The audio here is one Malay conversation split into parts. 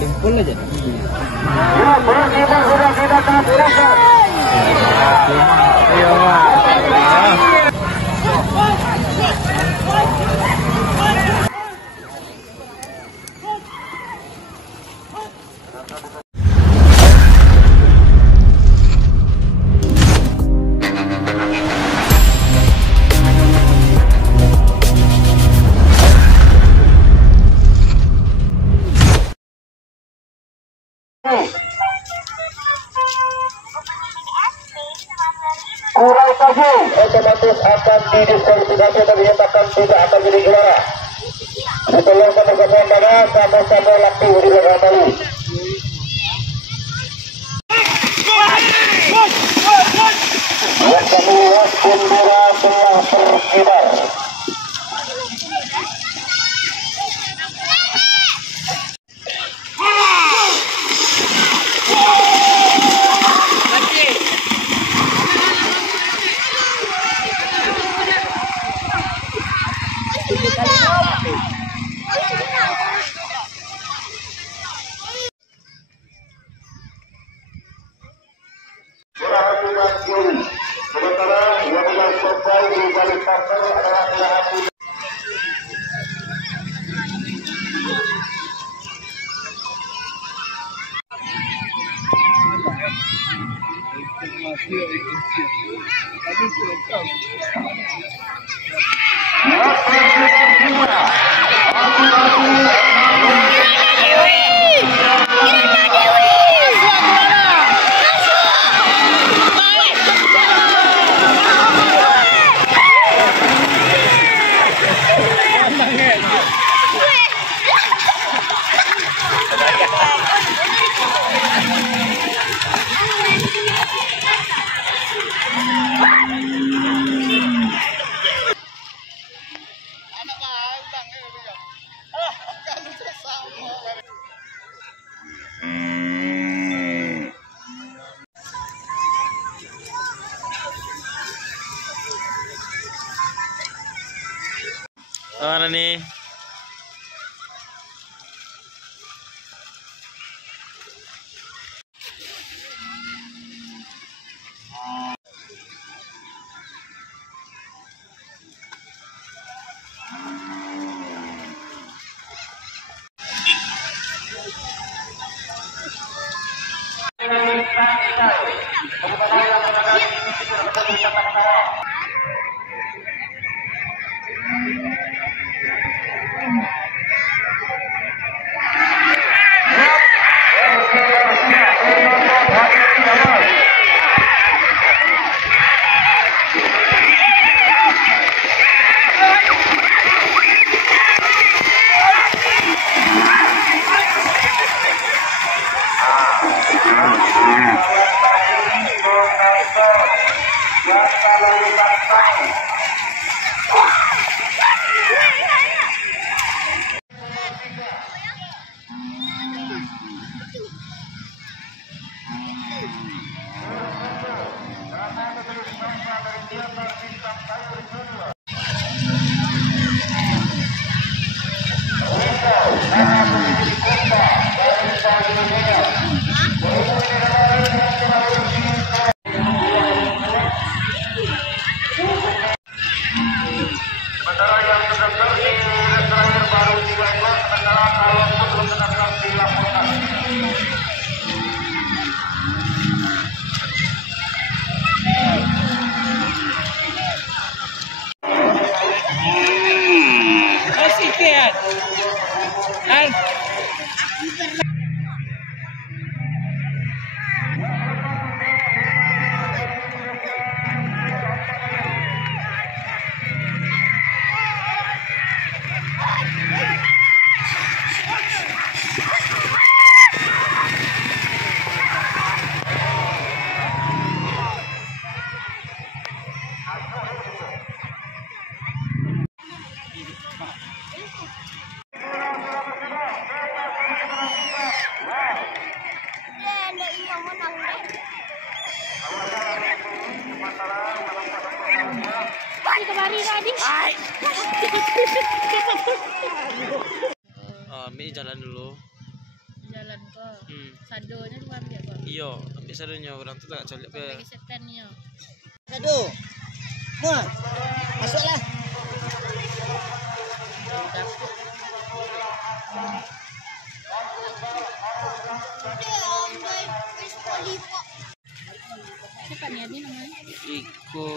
Dempul aja. Kurang satu otomatis akan didiskualifikasi atau dinyatakan tidak akan jadi juara. Setelah pertemuan pada sama-sama laku di belakang Bali. Yang kami lihat bendera telah berkibar. Sementara yang sudah sampai di balik pasar adalah Ilahapu. Mana nih? Mi jalan dulu. dalan ko. Sadonya tuh ambil kok. Iya, ambil sadonya orang tuh tak colek ke. Pakai setannya. Sado. Nah, masuklah. Siapa nih Adi namanya? Iko.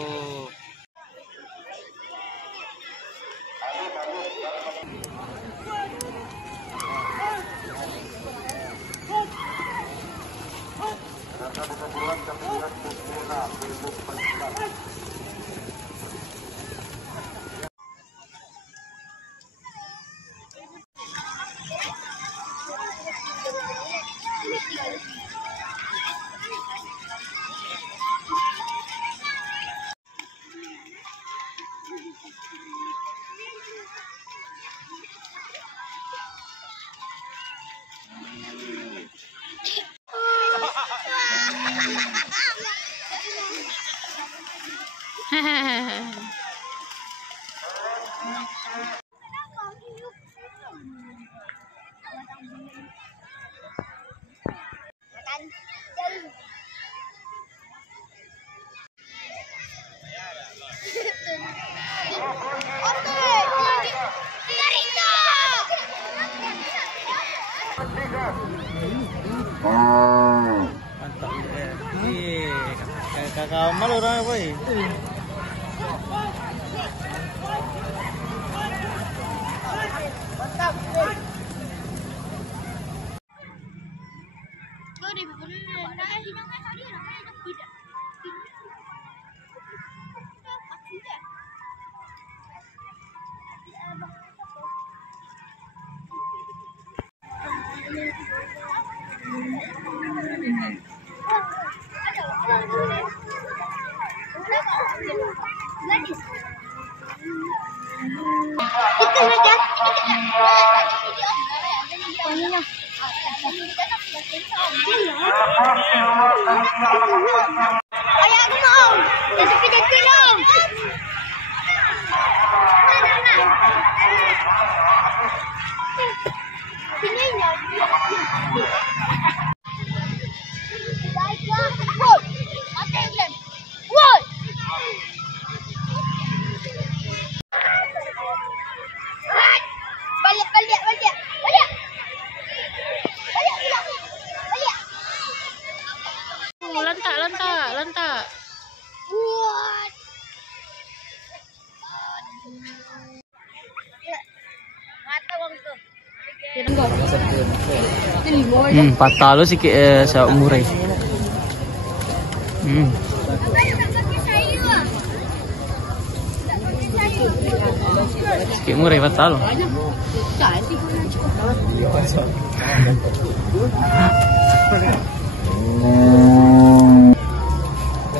Mantap ya. Kakak Amal orang apa ya? Mantap. Kau di Ayah aku mau. Jadi dong. Lantak. Patah lo sikit saya umurai. Sikit murai patah lo.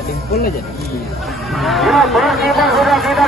Timpul aja. Ya, sudah kita